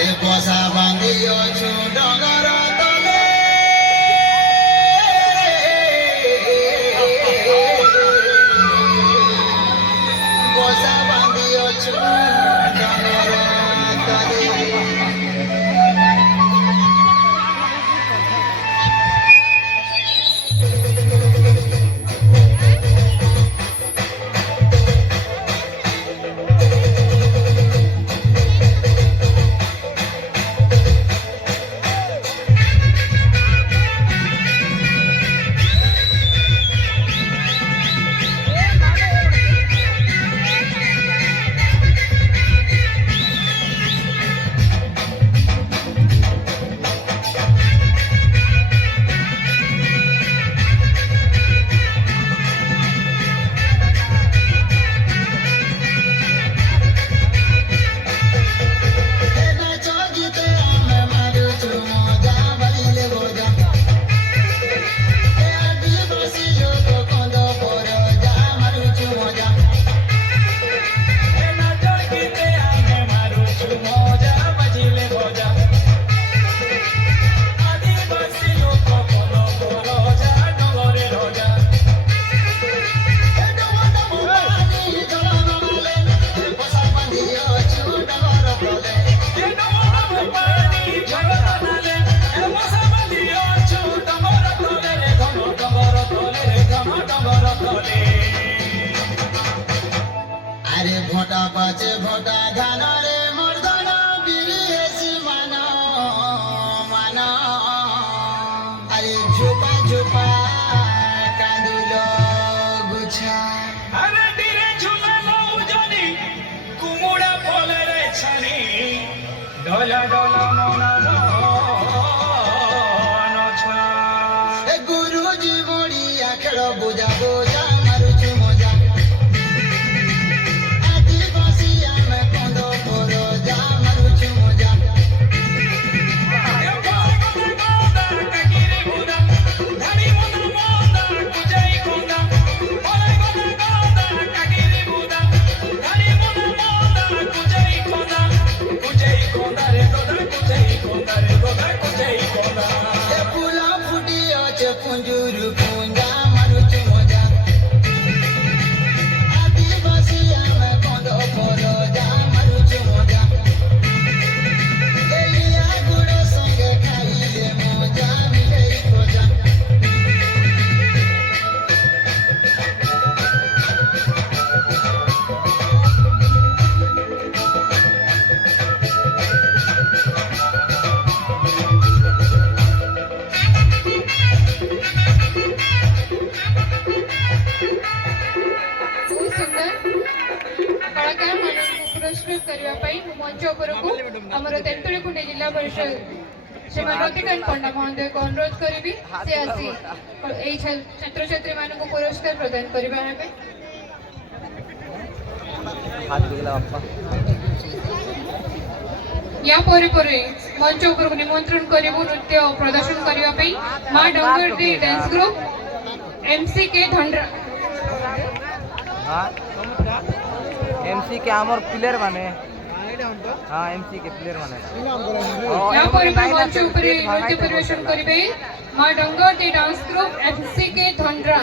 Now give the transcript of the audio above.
আরে বসা বাঁধিয়াছু ডগর তলে বসা বাঁধিয়াছু ডগর তলে আরে ভোটা পাচে ভোটা ধান রে মর্দন বিরিয়েছি মান মান আরে ঝোপা ঝোপা কাঁদিল গুছা আরে দিরে ঝুলানো জানি কুমুড়া ফলে রে ছানি ডলা ডলা মনা মন ছা এ গুরুজি বড়িয়া খেল বুঝা বোঝা মারুছু মজা আদিবাসী আমি কন্দ পর যা মারুছু মজা এ ফুলা ফুটিয়াছে পুঞ্জুরু পুঞ্জা মারুছু মজা আদিবাসী আমি কন্দ পর যা মারুছু মজা এলিয়া গুড় সঙ্গে খাইলে মজা মিলেই খোঁজা ବହୁତ ସୁନ୍ଦର କଳାକାରମାନଙ୍କୁ ପୁରସ୍କୃତ କରିବା ପାଇଁ ମୁଁ ମଞ୍ଚ ଉପରକୁ ଆମର ତେନ୍ତୁଳିଖୁଣ୍ଡି ଜିଲ୍ଲା ପରିଷଦ ଶ୍ରୀମାନ ରତିକାନ୍ତ ପଣ୍ଡା ମହୋଦୟକୁ ଅନୁରୋଧ କରିବି ସେ ଆସି ଏହି ଛାତ୍ରଛାତ୍ରୀମାନଙ୍କୁ ପୁରସ୍କାର ପ୍ରଦାନ କରିବା ହେବେ। या ପରେ ପରେ ମଞ୍ଚ ଉପରକୁ ନିମନ୍ତ୍ରଣ କରିବୁ ନୃତ୍ୟ ପ୍ରଦର୍ଶନ କରିବା ପାଇଁ ମା ଡଙ୍ଗରଦି dance group MCK Dhandra MC के आमर प्लेयर माने हाँ एमसी के प्लेयर माने या ପରେ ପରେ ମଞ୍ଚ ଉପରେ ନୃତ୍ୟ ପରିବେଷଣ କରିବେ ମା ଡଙ୍ଗରଦି ଡ୍ୟାନ୍ସ ଗ୍ରୁପ MCK ଧଣ୍ଡରା।